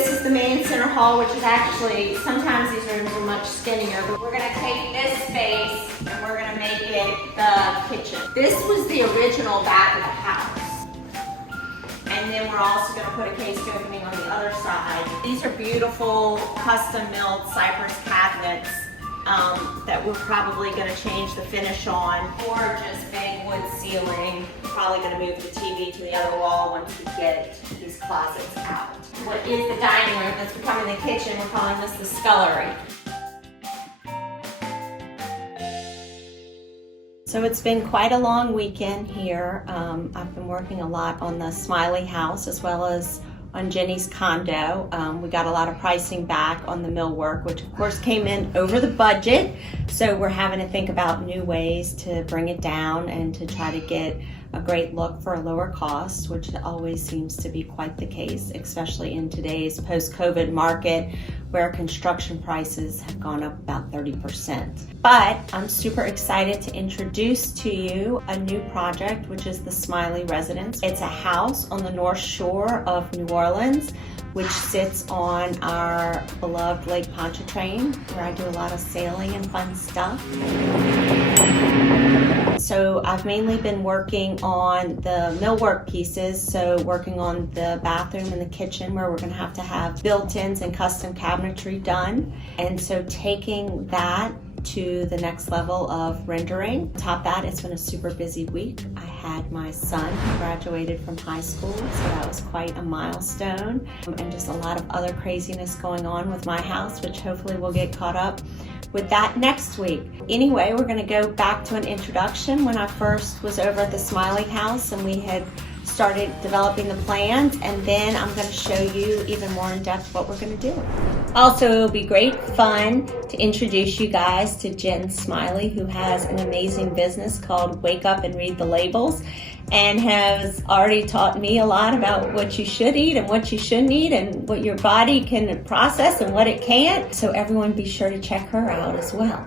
This is the main center hall, which is actually, sometimes these rooms are much skinnier, but we're gonna take this space and we're gonna make it the kitchen. This was the original back of the house. And then we're also gonna put a cased opening on the other side. These are beautiful, custom milled cypress cabinets that we're probably gonna change the finish on. Gorgeous big wood ceiling. Probably gonna move the TV to the other wall once we get these closets out. What is the dining room that's becoming the kitchen, we're calling this the scullery. So it's been quite a long weekend here. I've been working a lot on the Smiley house as well as on Jenny's condo. We got a lot of pricing back on the millwork, which of course came in over the budget. So we're having to think about new ways to bring it down and to try to get a great look for a lower cost, which always seems to be quite the case, especially in today's post-COVID market where construction prices have gone up about 30%. But I'm super excited to introduce to you a new project, which is the Smiley Residence. It's a house on the North Shore of New Orleans, which sits on our beloved Lake Pontchartrain, where I do a lot of sailing and fun stuff. So I've mainly been working on the millwork pieces, so working on the bathroom and the kitchen where we're going to have built-ins and custom cabinetry done. And so taking that to the next level of rendering. Top that, it's been a super busy week. I had my son who graduated from high school, so that was quite a milestone. And just a lot of other craziness going on with my house, which hopefully we'll get caught up with that next week. Anyway, we're gonna go back to an introduction when I first was over at the Smiley house and we had started developing the plans, and then I'm going to show you even more in depth what we're going to do. Also, it'll be great fun to introduce you guys to Jen Smiley, who has an amazing business called Wake Up and Read the Labels, and has already taught me a lot about what you should eat and what you shouldn't eat and what your body can process and what it can't. So everyone be sure to check her out as well.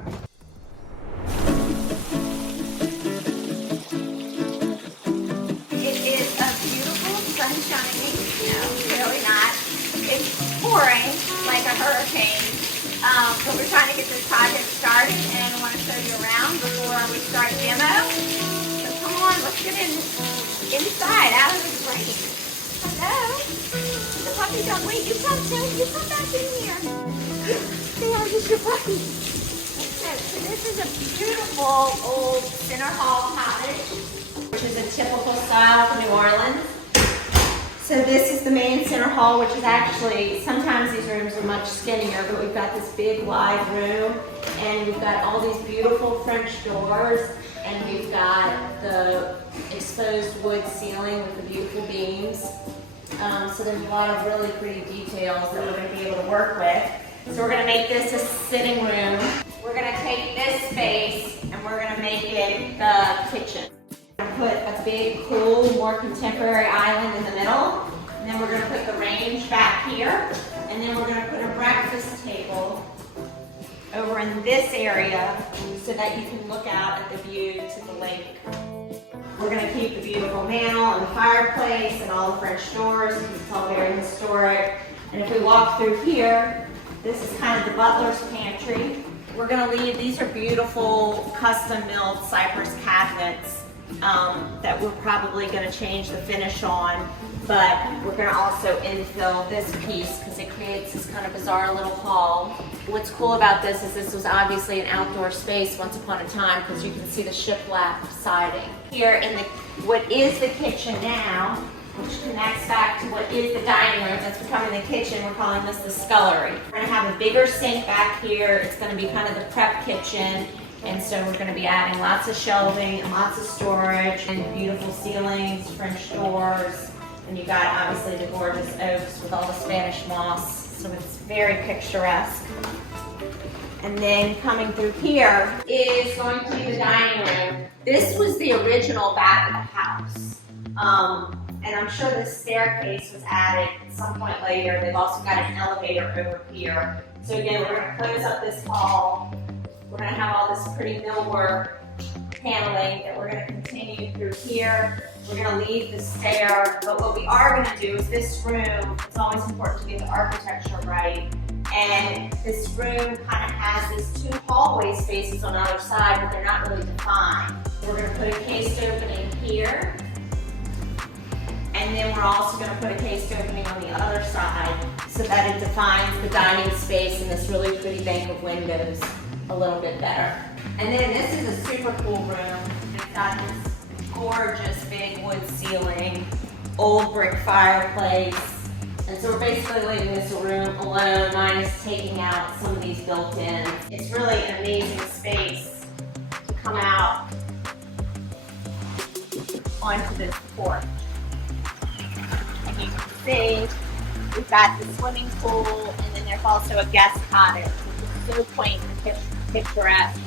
Like a hurricane, but we're trying to get this project started, and I want to show you around before we start demo. So come on, let's get inside, out of this rain. Hello, the puppies don't wait. You come too. You come back in here. They are just your puppies. Okay, so this is a beautiful old Center Hall Cottage, which is a typical style of New Orleans. So this is the main center hall, which is actually, sometimes these rooms are much skinnier, but we've got this big wide room, and we've got all these beautiful French doors, and we've got the exposed wood ceiling with the beautiful beams. So there's a lot of really pretty details that we're going to be able to work with. So we're going to make this a sitting room. We're going to take this space and we're going to make it the kitchen. Put a big, cool, more contemporary island in the middle, and then we're going to put the range back here, and then we're going to put a breakfast table over in this area so that you can look out at the view to the lake. We're going to keep the beautiful mantel and the fireplace and all the French doors because it's all very historic. And if we walk through here, this is kind of the butler's pantry. We're going to leave, these are beautiful custom milled cypress cabinets that we're probably going to change the finish on, but we're going to also infill this piece because it creates this kind of bizarre little hall. What's cool about this is this was obviously an outdoor space once upon a time because you can see the shiplap siding. Here in the what is the kitchen now, which connects back to what is the dining room that's becoming the kitchen, we're calling this the scullery. We're going to have a bigger sink back here. It's going to be kind of the prep kitchen. And so we're going to be adding lots of shelving and lots of storage and beautiful ceilings, French doors, and you got obviously the gorgeous oaks with all the Spanish moss, so it's very picturesque. And then coming through here is going to be the dining room. This was the original back of the house. And I'm sure this staircase was added at some point later. They've also got an elevator over here. So again, we're going to close up this hall. We're going to have all this pretty millwork paneling that we're going to continue through here. We're going to leave the stair, but what we are going to do is this room, it's always important to get the architecture right. And this room kind of has these two hallway spaces on either side, but they're not really defined. We're going to put a cased opening here. And then we're also going to put a cased opening on the other side so that it defines the dining space and this really pretty bank of windows a little bit better. And then this is a super cool room. It's got this gorgeous big wood ceiling, old brick fireplace. And so we're basically leaving this room alone, minus taking out some of these built-ins. It's really an amazing space to come out onto this porch. And you can see we've got the swimming pool, and then there's also a guest cottage, which is so quaint and picturesque.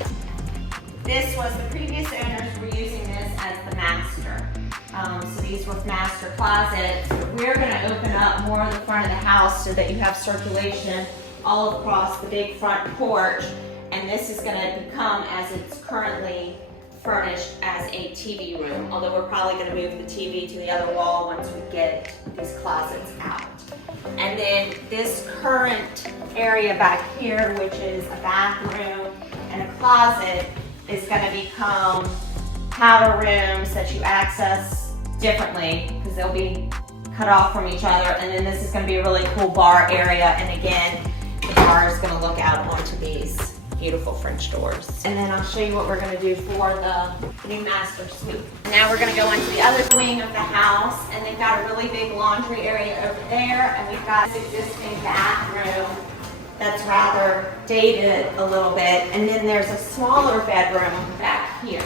This was the previous owners were using this as the master. So these were master closets. We're going to open up more of the front of the house so that you have circulation all across the big front porch. And this is going to become, as it's currently furnished, as a TV room. Although we're probably going to move the TV to the other wall once we get these closets out. And then this current area back here, which is a bathroom and a closet, is going to become powder rooms that you access differently because they'll be cut off from each other. And then this is going to be a really cool bar area. And again, the bar is going to look out onto these beautiful French doors. And then I'll show you what we're going to do for the new master suite. Now we're going to go into the other wing of the house, and they've got a really big laundry area over there, and we've got this existing bathroom that's rather dated a little bit, and then there's a smaller bedroom back here.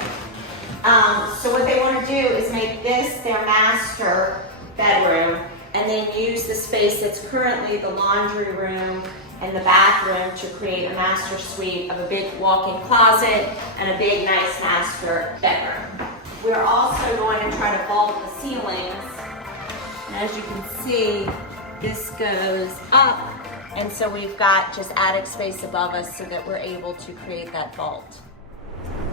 So what they want to do is make this their master bedroom, and then use the space that's currently the laundry room and the bathroom to create a master suite of a big walk-in closet and a big, nice master bedroom. We're also going to try to vault the ceilings. And as you can see, this goes up. And so we've got just attic space above us so that we're able to create that vault.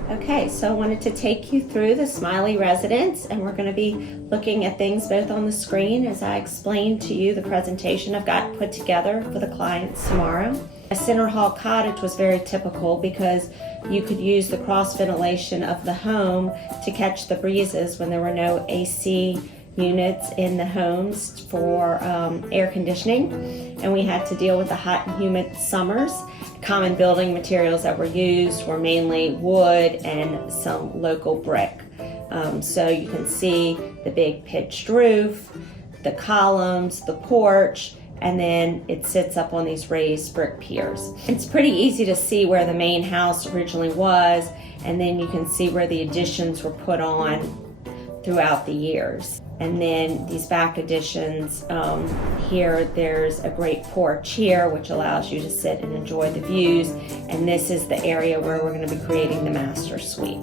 Okay, so I wanted to take you through the Smiley residence, and we're going to be looking at things both on the screen as I explained to you the presentation I've got put together for the clients tomorrow. A Center Hall Cottage was very typical because you could use the cross ventilation of the home to catch the breezes when there were no AC units in the homes for air conditioning, and we had to deal with the hot and humid summers. Common building materials that were used were mainly wood and some local brick. So you can see the big pitched roof, the columns, the porch, and then it sits up on these raised brick piers. It's pretty easy to see where the main house originally was, and then you can see where the additions were put on throughout the years. And then these back additions, here there's a great porch here which allows you to sit and enjoy the views, and this is the area where we're going to be creating the master suite.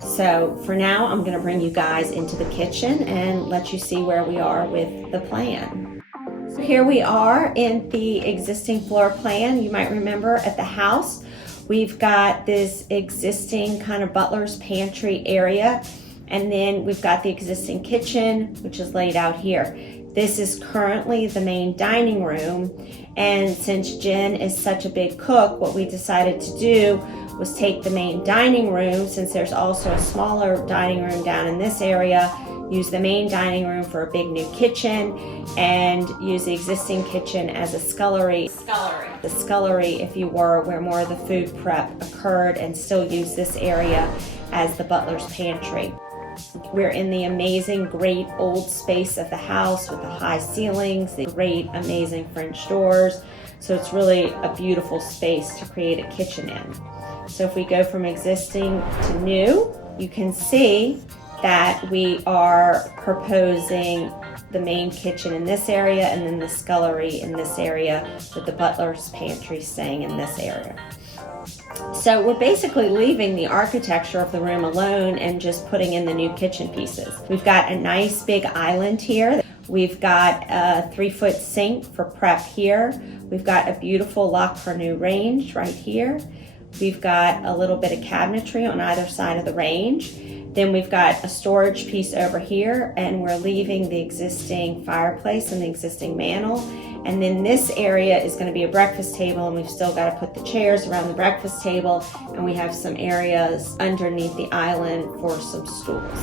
So for now I'm going to bring you guys into the kitchen and let you see where we are with the plan. So here we are in the existing floor plan. You might remember at the house we've got this existing kind of butler's pantry area. And then we've got the existing kitchen, which is laid out here. This is currently the main dining room. And since Jen is such a big cook, what we decided to do was take the main dining room, since there's also a smaller dining room down in this area, use the main dining room for a big new kitchen, and use the existing kitchen as a scullery. The scullery, if you were, where more of the food prep occurred, and still use this area as the butler's pantry. We're in the amazing, great old space of the house with the high ceilings, the great, amazing French doors. So it's really a beautiful space to create a kitchen in. So if we go from existing to new, you can see that we are proposing the main kitchen in this area and then the scullery in this area, with the butler's pantry staying in this area. So we're basically leaving the architecture of the room alone and just putting in the new kitchen pieces. We've got a nice big island here. We've got a 3-foot sink for prep here. We've got a beautiful La Cornue range right here. We've got a little bit of cabinetry on either side of the range. Then we've got a storage piece over here, and we're leaving the existing fireplace and the existing mantel. And then this area is going to be a breakfast table, and we've still got to put the chairs around the breakfast table, and we have some areas underneath the island for some stools.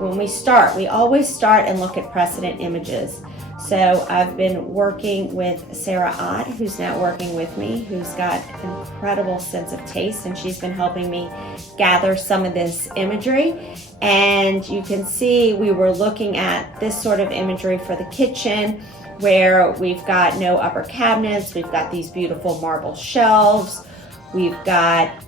When we start, we always start and look at precedent images. So I've been working with Sarah Ott, who's now working with me, who's got an incredible sense of taste, and she's been helping me gather some of this imagery. And you can see we were looking at this sort of imagery for the kitchen, where we've got no upper cabinets, we've got these beautiful marble shelves, we've got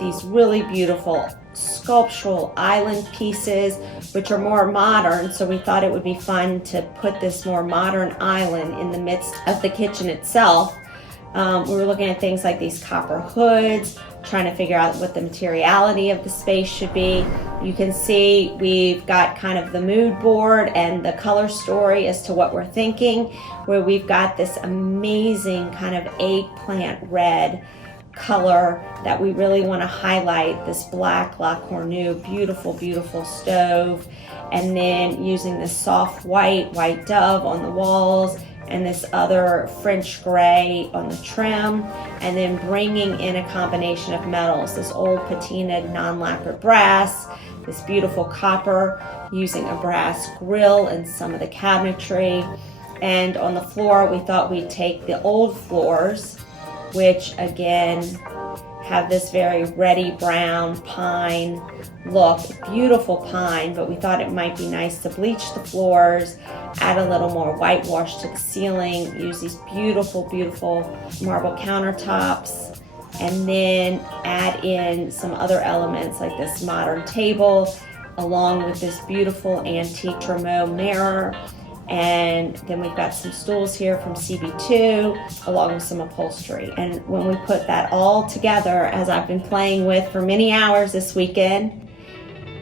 these really beautiful sculptural island pieces, which are more modern, so we thought it would be fun to put this more modern island in the midst of the kitchen itself. We were looking at things like these copper hoods, trying to figure out what the materiality of the space should be. You can see we've got kind of the mood board and the color story as to what we're thinking, where we've got this amazing kind of eggplant red color that we really want to highlight, this black La Cornue, beautiful, beautiful stove, and then using this soft white dove on the walls, and this other French gray on the trim, and then bringing in a combination of metals, this old patinaed non-lacquered brass, this beautiful copper, using a brass grill and some of the cabinetry. And on the floor, we thought we'd take the old floors, which again have this very reddy brown pine look, beautiful pine, but we thought it might be nice to bleach the floors, add a little more whitewash to the ceiling, use these beautiful, beautiful marble countertops, and then add in some other elements like this modern table, along with this beautiful antique Tremont mirror. And then we've got some stools here from CB2, along with some upholstery. And when we put that all together, as I've been playing with for many hours this weekend,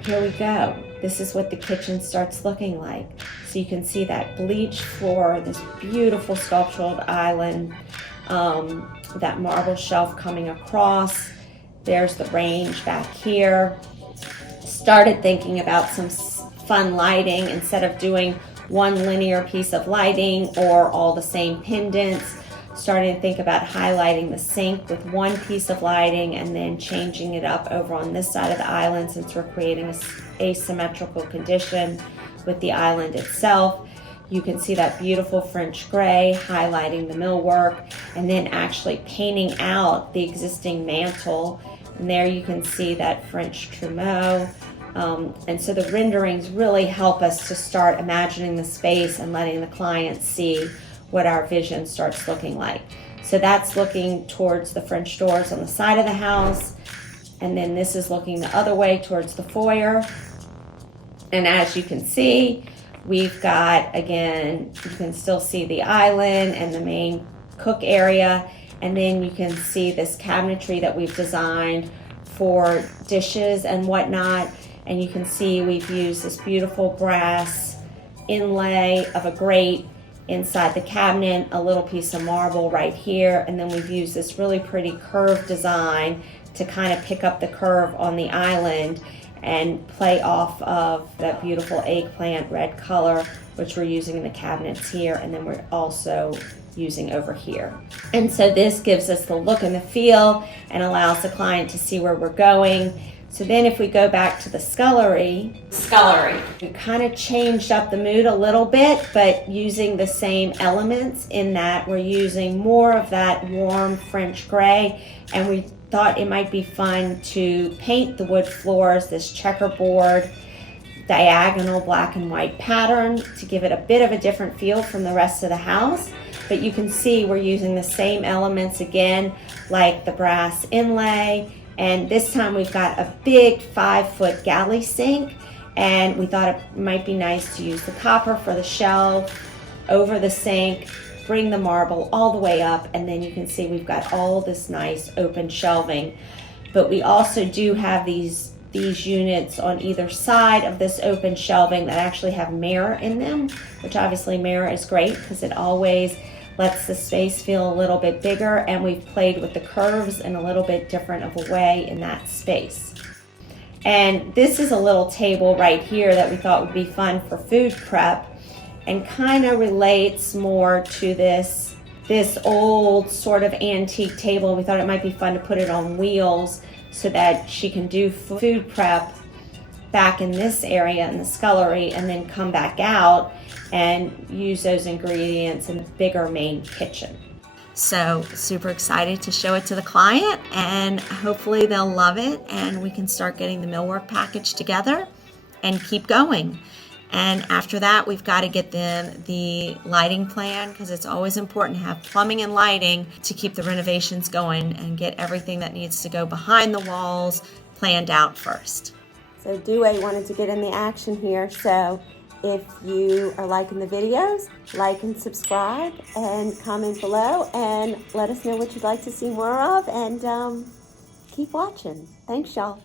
here we go. This is what the kitchen starts looking like. So you can see that bleached floor, this beautiful sculptural island, that marble shelf coming across. There's the range back here. Started thinking about some fun lighting instead of doing one linear piece of lighting or all the same pendants. Starting to think about highlighting the sink with one piece of lighting and then changing it up over on this side of the island, since we're creating an asymmetrical condition with the island itself. You can see that beautiful French gray highlighting the millwork, and then actually painting out the existing mantle. And there you can see that French Tremont. And so the renderings really help us to start imagining the space and letting the client see what our vision starts looking like. So that's looking towards the French doors on the side of the house, and then this is looking the other way towards the foyer. And as you can see, we've got, again, you can still see the island and the main cook area, and then you can see this cabinetry that we've designed for dishes and whatnot. And you can see we've used this beautiful brass inlay of a grate inside the cabinet, a little piece of marble right here, and then we've used this really pretty curved design to kind of pick up the curve on the island and play off of that beautiful eggplant red color, which we're using in the cabinets here, and then we're also using over here. And so this gives us the look and the feel and allows the client to see where we're going. So then if we go back to the Scullery, we kind of changed up the mood a little bit, but using the same elements in that we're using more of that warm French gray, and we thought it might be fun to paint the wood floors this checkerboard diagonal black and white pattern to give it a bit of a different feel from the rest of the house. But you can see we're using the same elements again, like the brass inlay. And this time we've got a big 5-foot galley sink, and we thought it might be nice to use the copper for the shelf over the sink, bring the marble all the way up, and then you can see we've got all this nice open shelving. But we also do have these units on either side of this open shelving that actually have mirror in them, which obviously mirror is great because it always lets the space feel a little bit bigger, and we've played with the curves in a little bit different of a way in that space. And this is a little table right here that we thought would be fun for food prep, and kind of relates more to this old sort of antique table. We thought it might be fun to put it on wheels so that she can do food prep back in this area in the scullery, and then come back out and use those ingredients in the bigger main kitchen. So super excited to show it to the client, and hopefully they'll love it, and we can start getting the millwork package together and keep going. And after that, we've got to get them the lighting plan, because it's always important to have plumbing and lighting to keep the renovations going and get everything that needs to go behind the walls planned out first. So Dewey wanted to get in the action here, so if you are liking the videos, like and subscribe and comment below and let us know what you'd like to see more of, and keep watching. Thanks, y'all.